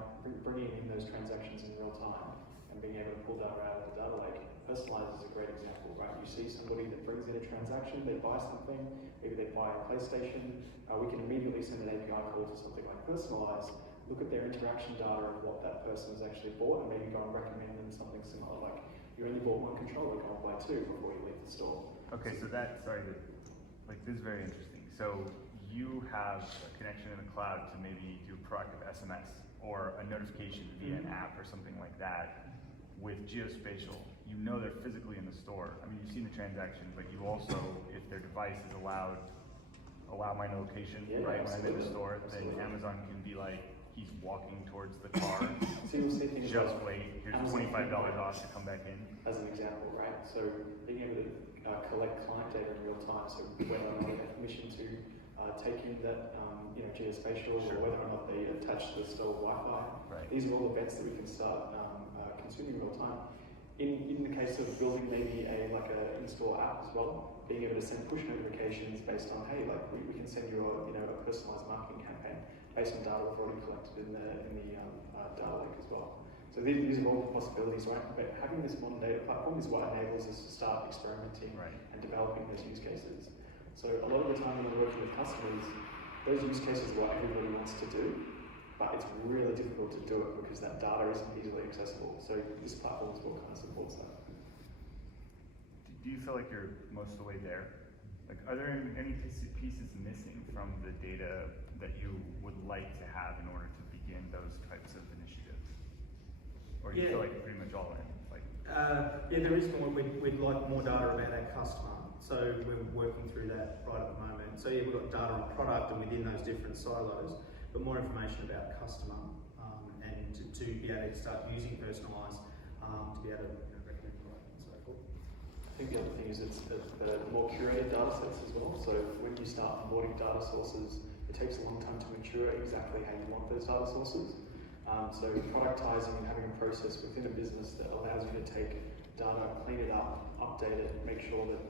bringing in those transactions in real time and being able to pull data out of the data lake, personalized is a great example, right? You see somebody that brings in a transaction, they buy something, maybe they buy a PlayStation, we can immediately send an API call to something like personalized, look at their interaction data of what that person has actually bought, and maybe go and recommend them something similar, like you only bought one controller, go and buy two before you leave the store. Okay, so this is very interesting. So you have a connection in the cloud to maybe do a proactive SMS or a notification via an app or something like that. With geospatial, you know they're physically in the store. I mean, you've seen the transaction, but you also, if their device is allow my location, right, when I'm in the store, then Amazon can be like, he's walking towards the car. So you'll see things just like wait, here's $25 off to come back in. as an example, right? So being able to collect client data in real time, so whether or not they have permission to take in that geospatial, Sure. or whether or not they attach to the store Wi-Fi. Right. These are all events that we can start consuming in real time. In the case of building maybe a in-store app as well, being able to send push notifications based on, hey, we can send you a personalized marketing campaign based on data we've already collected in the data lake as well. So these are all the possibilities, right? But having this modern data platform is what enables us to start experimenting and developing those use cases. So a lot of the time when we're working with customers, those use cases are what everybody wants to do, but it's really difficult to do it because that data isn't easily accessible. So this platform is what kind of supports that. Do you feel like you're most of the way there? Like, are there any pieces missing from the data that you would like to have in order to begin those types of initiatives? Or do you feel like you're pretty much all in? There is more. We'd like more data about our customer. So we're working through that right at the moment. So we've got data on product and within those different silos, but more information about customer and to be able to start using personalised to be able to recommend product and so forth. I think the other thing is it's the more curated data sets as well. So when you start onboarding data sources, it takes a long time to mature exactly how you want those data sources. So productizing and having a process within a business that allows you to take data, clean it up, update it, make sure that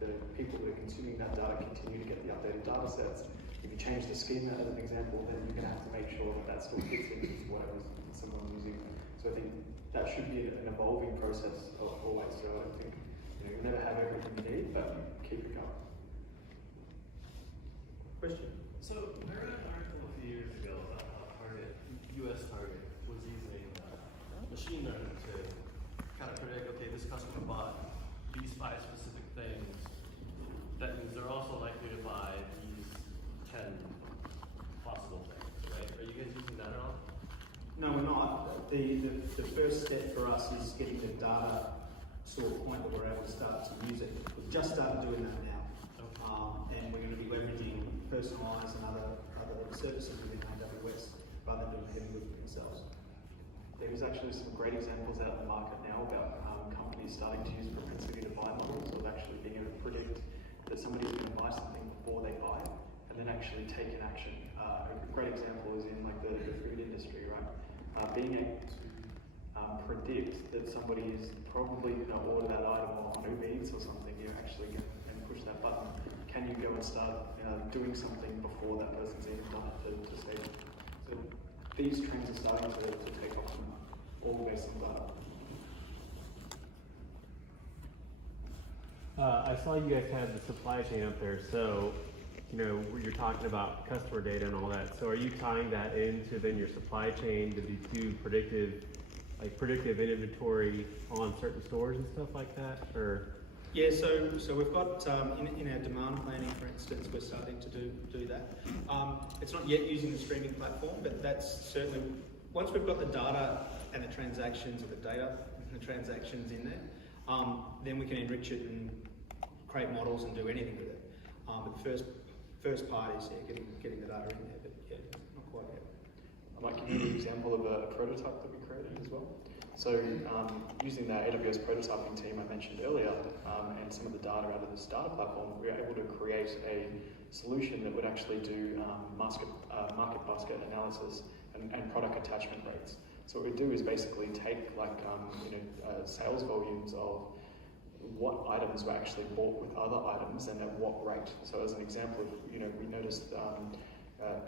the people that are consuming that data continue to get the updated data sets. If you change the schema as an example, then you're going to have to make sure that still fits into whatever someone's using. So I think that should be an evolving process always. So I don't think you'll never have everything you need, but keep it going. Question? So I read an article a few years ago about how US Target was using machine learning to kind of predict, okay, this customer bought these 5 specific things. That means they're also likely to buy these 10 possible things, right? Are you guys using that at all? No, we're not. The first step for us is getting the data to a point that we're able to start to use it. We've just started doing that now. And we're going to be leveraging personalised and other services within AWS rather than doing heavy lifting themselves. There's actually some great examples out in the market now about companies starting to use propensity to buy models of actually being able to predict that somebody's going to buy something before they buy it and then actually take an action. A great example is in the food industry, right? Being able to predict that somebody is probably going to order that item on Uber Eats or something, you're actually going to push that button. Can you go and start doing something before that person's even done it to save it? So these trends are starting to take off all based on data. I saw you guys had the supply chain up there, so you're talking about customer data and all that. So are you tying that into then your supply chain to do predictive inventory on certain stores and stuff like that, or? Yeah, so we've got in our demand planning, for instance, we're starting to do that. It's not yet using the streaming platform, but that's certainly, once we've got the data and the transactions, or the data and the transactions in there, then we can enrich it and create models and do anything with it. But the first part is getting the data in there, but yeah, not quite yet. I might give you an example of a prototype that we created as well. So using the AWS prototyping team I mentioned earlier, and some of the data out of this data platform, we were able to create a solution that would actually do market basket analysis and product attachment rates. So what we do is basically take sales volumes of what items were actually bought with other items and at what rate. So as an example, we noticed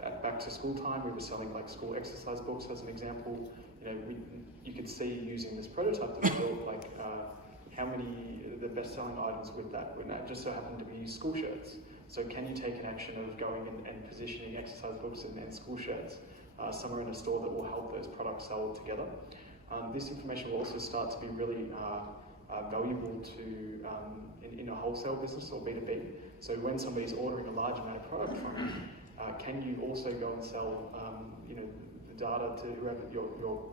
at back to school time, we were selling like school exercise books as an example. You could see using this prototype that we built, how many the best-selling items with that just so happened to be school shirts. So can you take an action of going and positioning exercise books and school shirts somewhere in a store that will help those products sell together? This information will also start to be really valuable to in a wholesale business or B2B. So when somebody's ordering a large amount of product from you, can you also go and sell the data to whoever your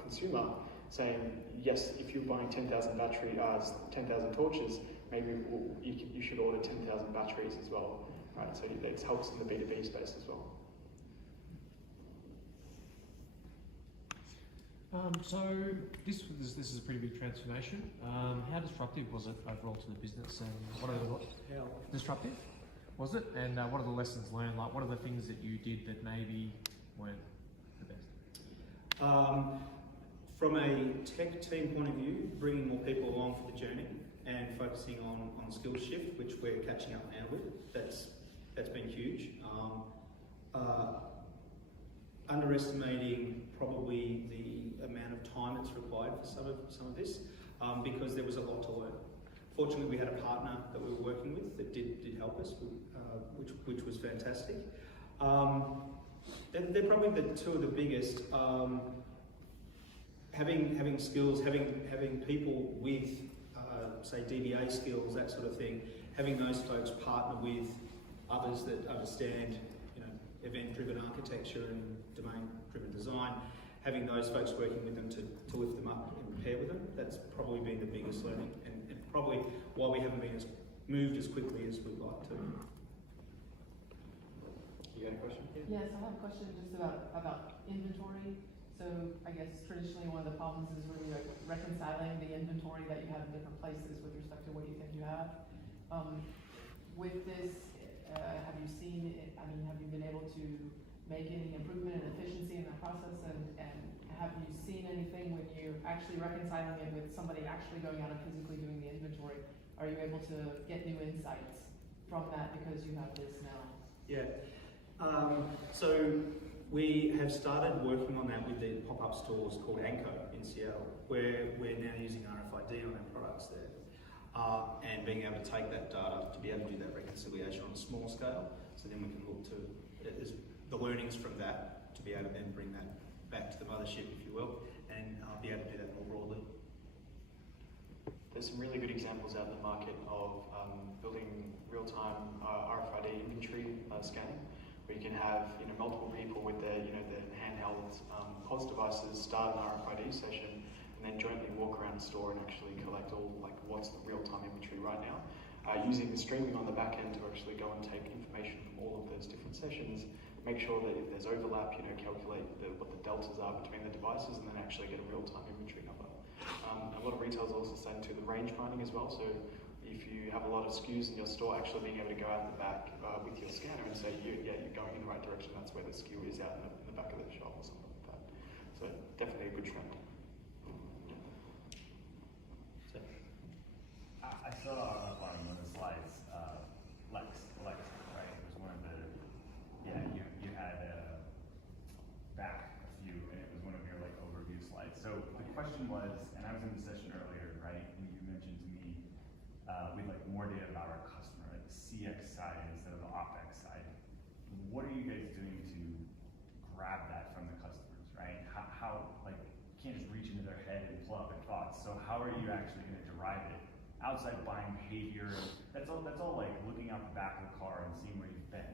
consumer, saying, yes, if you're buying 10,000 torches, maybe you should order 10,000 batteries as well, right? So it helps in the B2B space as well. So this is a pretty big transformation. How disruptive was it overall to the business, and how disruptive was it? And what are the lessons learned? Like, what are the things that you did that maybe weren't the best? From a tech team point of view, bringing more people along for the journey and focusing on skill shift, which we're catching up now with, that's been huge. Underestimating probably the amount of time that's required for some of this, because there was a lot to learn. Fortunately, we had a partner that we were working with that did help us, which was fantastic. They're probably the two of the biggest. Having skills, having people with say DBA skills, that sort of thing. Having those folks partner with others that understand, event-driven architecture and domain-driven design. Having those folks working with them to lift them up and prepare with them. That's probably been the biggest learning, and probably why we haven't been moved as quickly as we'd like to. You got a question? Yes, I have a question just about inventory. So I guess traditionally one of the problems is really reconciling the inventory that you have in different places with respect to what you think you have. With this, have you seen it, have you been able to make any improvement in efficiency in that process, and have you seen anything when you're actually reconciling it with somebody actually going out and physically doing the inventory? Are you able to get new insights from that because you have this now? Yeah. So we have started working on that with the pop-up stores called Anko in Seattle, where we're now using RFID on our products there, and being able to take that data to be able to do that reconciliation on a small scale. So then we can look to the learnings from that to be able to then bring that back to the mothership, if you will, and be able to do that more broadly. There's some really good examples out in the market of building real-time RFID inventory scanning, where you can have multiple people with their their handheld POS devices start an RFID session and then jointly walk around the store and actually collect all what's the real-time inventory right now. Using the streaming on the back end to actually go and take information from all of those different sessions, make sure that if there's overlap, calculate what the deltas are between the devices, and then actually get a real-time inventory number. A lot of retailers also starting to do the range finding as well. So if you have a lot of SKUs in your store, actually being able to go out the back with your scanner and say, you're going in the right direction, that's where the SKU is out in the back of the shop or something like that. So definitely a good trend. So the question was, and I was in the session earlier, right? And you mentioned to me we'd like more data about our customer, like the CX side instead of the OpEx side. What are you guys doing to grab that from the customers, right? How like you can't just reach into their head and pull out their thoughts. So how are you actually going to derive it outside of buying behavior? That's all like looking out the back of the car and seeing where you've been,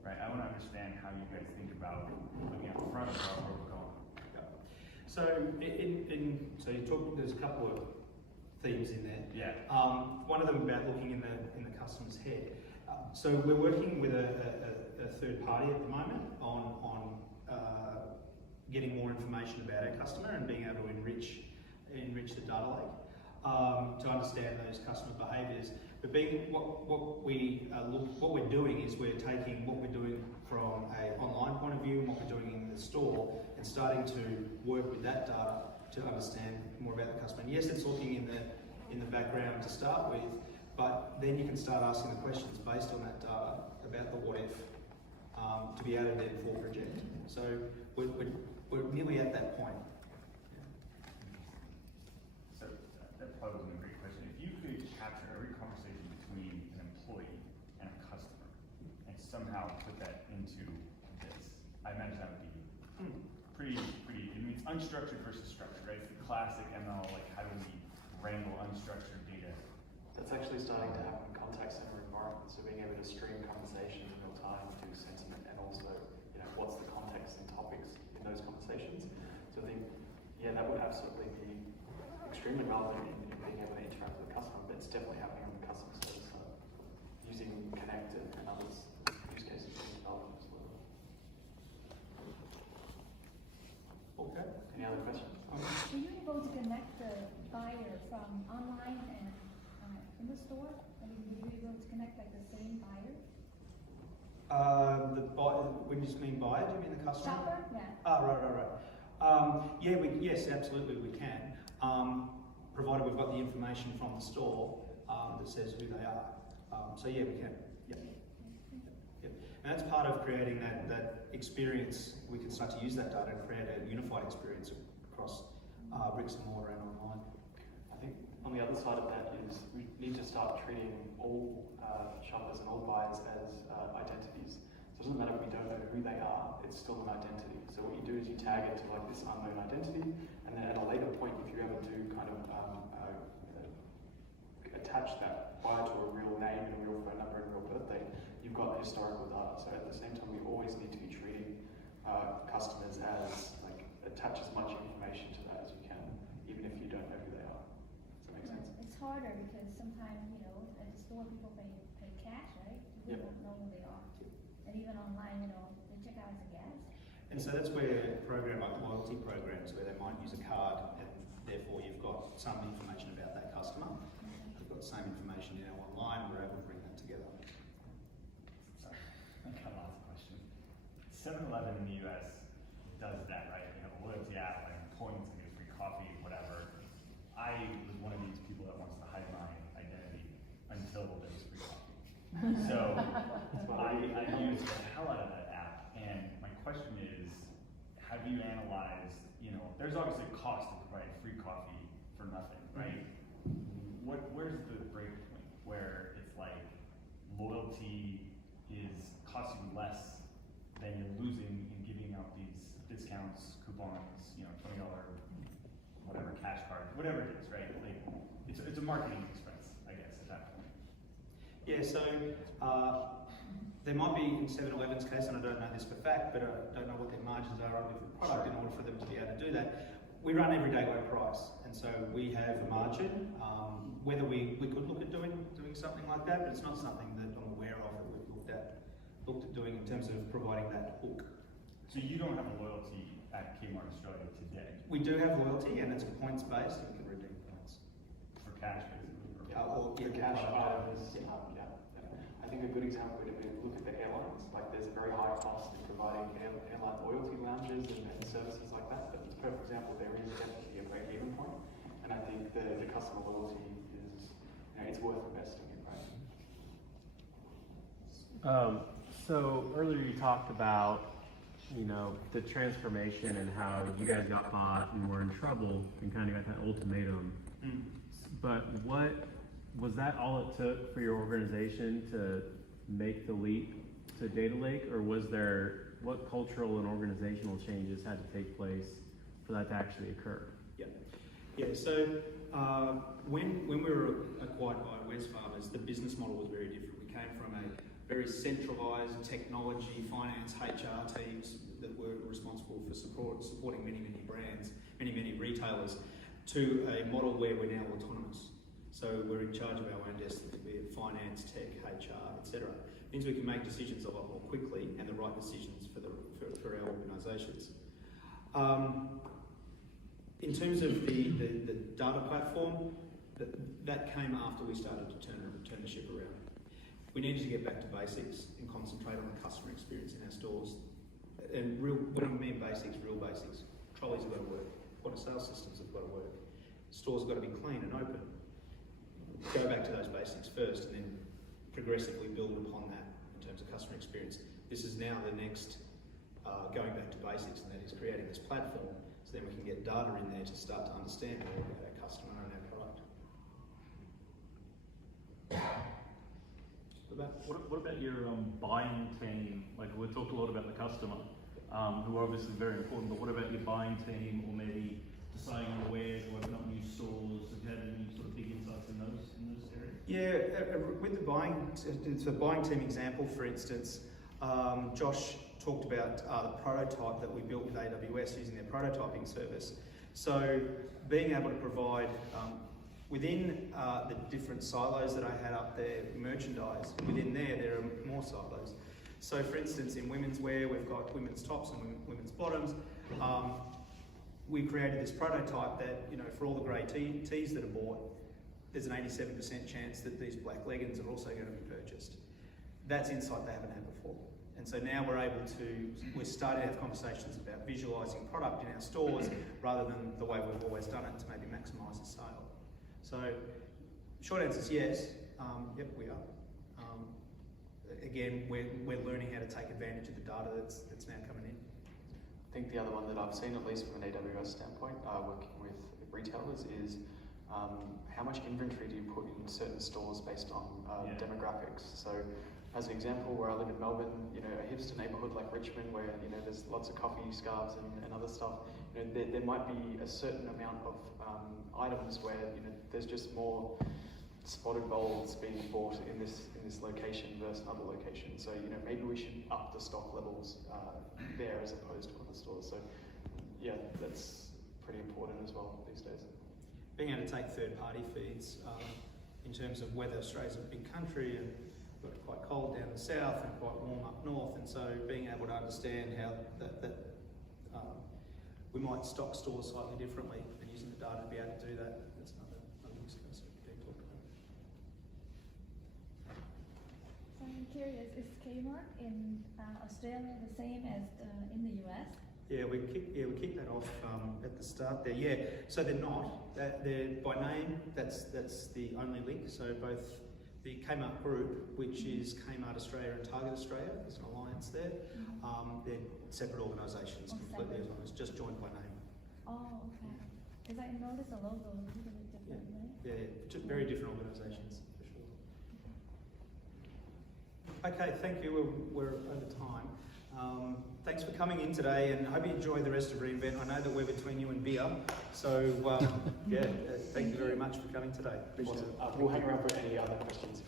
right? I want to understand how you guys think about looking out the front of the car where we're going. So so you talked. There's a couple of themes in there. Yeah. One of them about looking in the customer's head. So we're working with a third party at the moment on getting more information about our customer and being able to enrich the data lake to understand those customer behaviours. But what we're doing is we're taking what we're doing from an online point of view and what we're doing in the store and starting to work with that data to understand more about the customer. And yes, it's looking in the background to start with, but then you can start asking the questions based on that data about the what if to be able to then full project. So we're nearly at that point. So that probably was a great question. If you could capture every conversation between an employee and a customer and somehow put that into this, I imagine that would be pretty, I mean, it's unstructured versus structured, right? It's the classic ML, like how do we wrangle unstructured data? That's actually starting to happen in contact center environments. So being able to stream conversation in real time, do sentiment, and also, what's the context and topics in those conversations. So I think, that would absolutely be extremely relevant in being able to interact with the customer, but it's definitely happening on the customer service side, using Connect and others use cases being developed as well. Okay. Any other questions? Are you able to connect the buyer from online and in the store? I mean, will you be able to connect like the same buyer? When you just mean buyer, do you mean the customer? Shopper, yeah. Right. Yes, absolutely we can. Provided we've got the information from the store that says who they are. So yeah, we can. Yep. And that's part of creating that experience. We can start to use that data and create a unified experience across bricks and mortar and online. I think on the other side of that is we need to start treating all shoppers and all buyers as identities. So it doesn't matter if we don't know who they are, it's still an identity. So what you do is you tag it to like this unknown identity, and then at a later point, if you're able to kind of attach that buyer to a real name and a real phone number and a real birthday, you've got historical data. So at the same time, we always need to be treating customers as like attach as much information to that as you can, even if you don't know who they are. Does that make sense? It's harder because sometimes, at the store people pay cash, right? We don't know who they are. And even online, they check out as a gas. And so that's where a program like loyalty programs, where they might use a card, and therefore you've got some information about that customer. You've got the same information online. We're able to bring that together. Sorry, I got lots of questions. 7-Eleven in the US does that, right? They have a loyalty app, like points, and get free coffee, whatever. I was one of these people that wants to hide my identity until there was free coffee. So I use the hell out of that app, and my question is, have you analyzed, there's obviously a cost to provide free coffee for nothing, right? Where's the break point where it's like loyalty is costing you less than you're losing in giving out these discounts, coupons, $20 whatever cash card, whatever it is, right? Like it's a marketing expense, I guess, at that point. Yeah, so there might be in 7-Eleven's case, and I don't know this for fact, but I don't know what their margins are on different product in order for them to be able to do that. We run everyday low price, and so we have a margin. Whether we could look at doing something like that, but it's not something that I'm aware of that we've looked at doing in terms of providing that hook. So you don't have a loyalty at Kmart Australia today? We do have loyalty, and it's points based, and we can redeem points. For cash, basically? Cash items. I think a good example would be look at the airlines. Like there's a very high cost in providing airline loyalty lounges and services like that. But as a perfect example, there is definitely a break-even point, and I think the customer loyalty is, it's worth investing in, right? So earlier you talked about you know, the transformation and how you guys got bought and were in trouble and kind of got that ultimatum. But what was that all it took for your organization to make the leap to Data Lake, or was there, what cultural and organizational changes had to take place for that to actually occur? Yeah, so when we were acquired by Wesfarmers, the business model was very different. We came from a very centralised technology, finance, HR teams that were responsible for supporting many brands, many retailers, to a model where we're now autonomous. So we're in charge of our own destiny, be it finance, tech, HR, etc. Means we can make decisions a lot more quickly and the right decisions for our organisations. In terms of the data platform, that came after we started to turn the ship around. We needed to get back to basics and concentrate on the customer experience in our stores. And when I mean basics, real basics. Trolleys have got to work. Point of sale systems have got to work. Stores have got to be clean and open. Go back to those basics first and then progressively build upon that in terms of customer experience. This is now the next going back to basics, and that is creating this platform so then we can get data in there to start to understand more about our customer and our product. What about your buying team? Like, we talked a lot about the customer, who are obviously very important, but what about your buying team, or maybe deciding on where to open up new stores? Have you had any sort of big insights in those areas? Yeah, with the buying team example, for instance, Josh talked about the prototype that we built with AWS using their prototyping service. So being able to provide within the different silos that I had up there, merchandise, within there are more silos. So for instance, in women's wear, we've got women's tops and women's bottoms. We created this prototype that, you know, for all the grey tees that are bought, there's an 87% chance that these black leggings are also going to be purchased. That's insight they haven't had before. And so now we're starting to have conversations about visualising product in our stores rather than the way we've always done it to maybe maximise the sale. So, short answer is yes. Yep, we are. Again, we're learning how to take advantage of the data that's now coming in. I think the other one that I've seen, at least from an AWS standpoint, working with retailers, is how much inventory do you put in certain stores based on demographics. So, as an example, where I live in Melbourne, you know, a hipster neighbourhood like Richmond, where, you know, there's lots of coffee scarves and other stuff, you know, there might be a certain amount of items where, you know, there's just more spotted bowls being bought in this location versus another location. So, you know, maybe we should up the stock levels there as opposed to other stores. So, yeah, that's pretty important as well these days. Being able to take third-party feeds in terms of weather. Australia's a big country and got quite cold down the south and quite warm up north, and so being able to understand how that we might stock stores slightly differently and using the data to be able to do that. That's another use case being talked about. So I'm curious, is Kmart in Australia the same as in the US? Yeah, we kicked that off at the start there. Yeah, so they're not. They're by name. That's the only link. So both the Kmart Group, which is Kmart Australia and Target Australia, there's an alliance there. They're separate organisations, completely autonomous, just joined by name. Oh, okay. Because I noticed the logo is a little bit different, right? Yeah, very different organisations, for sure. Okay, thank you. We're over time. Thanks for coming in today, and I hope you enjoy the rest of re:Invent. I know that we're between you and beer, so thank you very much for coming today. Awesome. We'll hang around for any other questions.